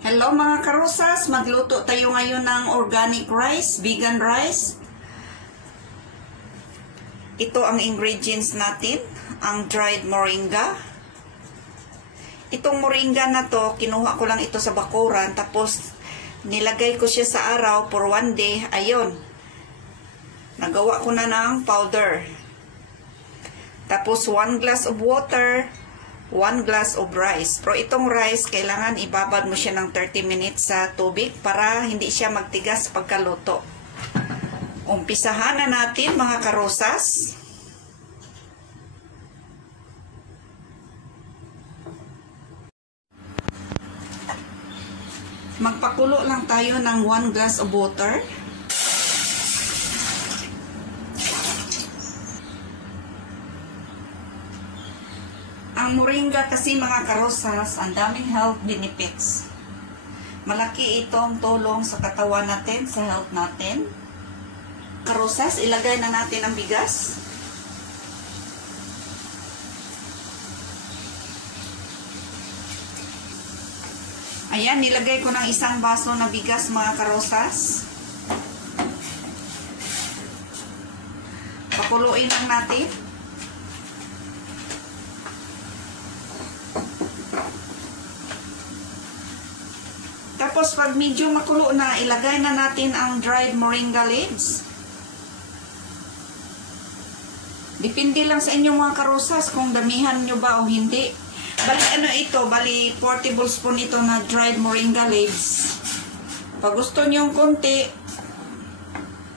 Hello mga karusas, magluto tayo ngayon ng organic rice, vegan rice. Ito ang ingredients natin, ang dried moringa. Itong moringa na to, kinuha ko lang ito sa bakuran, tapos nilagay ko siya sa araw for 1 day. Ayun, nagawa ko na ng powder. Tapos 1 glass of water, 1 glass of rice. Pero itong rice, kailangan ibabad mo siya ng 30 minutes sa tubig para hindi siya magtigas pagkaluto. Umpisahan na natin mga karosas. Magpakulo lang tayo ng 1 glass of water. Ang moringa kasi mga karosas, ang daming health benefits. Malaki itong tulong sa katawan natin, sa health natin. Karosas, ilagay na natin ang bigas. Ayan, nilagay ko ng 1 baso na bigas mga karosas. Pakuluin lang natin. Tapos pag medyo makulo na, ilagay na natin ang dried moringa leaves. Depende lang sa inyong mga karosas kung damihan nyo ba o hindi. Bali ano ito, bali 4 tablespoon ito na dried moringa leaves. Pag gusto nyo konti,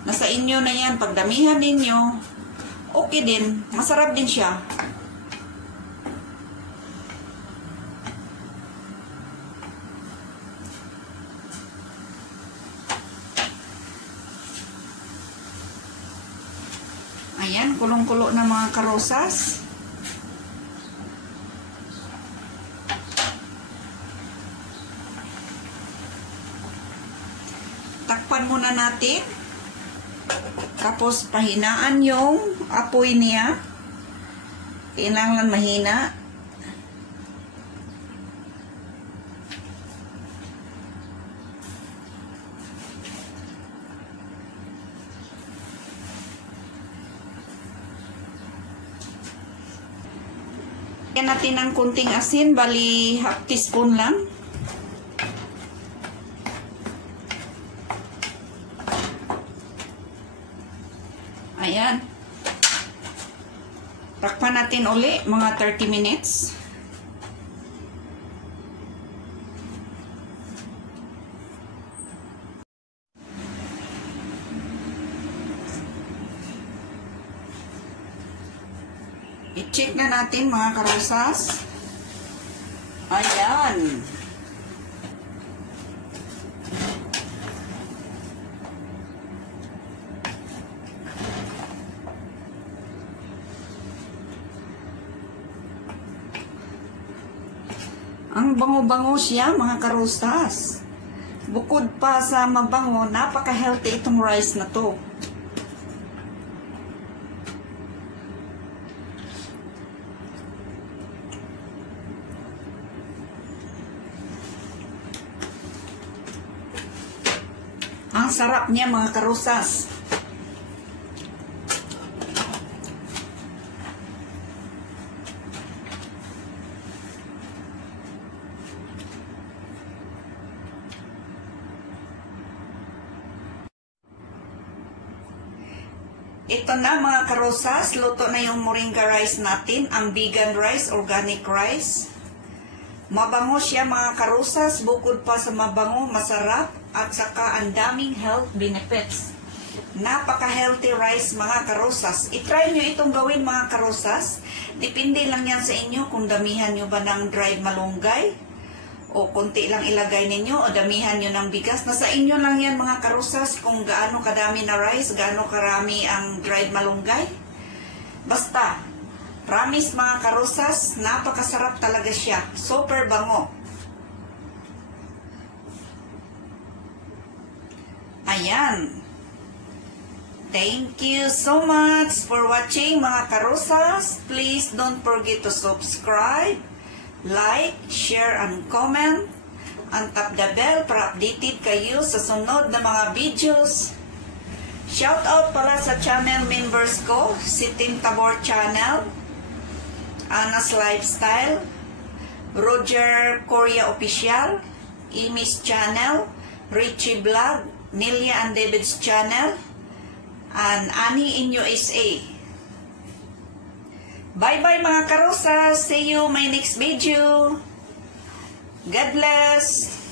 nasa inyo na yan. Pag damihan ninyo, okay din. Masarap din siya. Ayan, kulong-kulo na mga karosas. Takpan muna natin. Tapos pahinaan yung apoy niya. Kailangan mahina. Lagyan natin ng kunting asin, bali half teaspoon lang. Ayan. Takpan natin uli mga 30 minutes. I-check na natin mga karosas. Ayan. Ang bango-bango siya mga karosas. Bukod pa sa mabango, napaka-healthy itong rice na to. Ang sarap niya mga karosas. Ito na mga karosas, luto na yung moringa rice natin, ang vegan rice, organic rice. Mabango siya mga karosas, bukod pa sa mabango, masarap, at saka ang daming health benefits. Napaka-healthy rice mga karosas. I-try nyo itong gawin mga karosas. Depende lang yan sa inyo kung damihan nyo ba ng dried malunggay o konti lang ilagay ninyo o damihan nyo ng bigas. Nasa inyo lang yan mga karosas kung gaano kadami na rice, gaano karami ang dried malunggay. Basta, promise mga karosas, napakasarap talaga siya. Super bango. Ayan. Thank you so much for watching mga karosas. Please don't forget to subscribe, like, share, and comment. and tap the bell para updated kayo sa sunod na mga videos. Shout out pala sa channel members ko, si Team Tabor Channel, Anna's Lifestyle, Roger Korea Official, Imis Channel, Richie Vlog, Nelia and David's Channel, and Annie in USA. Bye-bye mga karosa. See you my next video. God bless.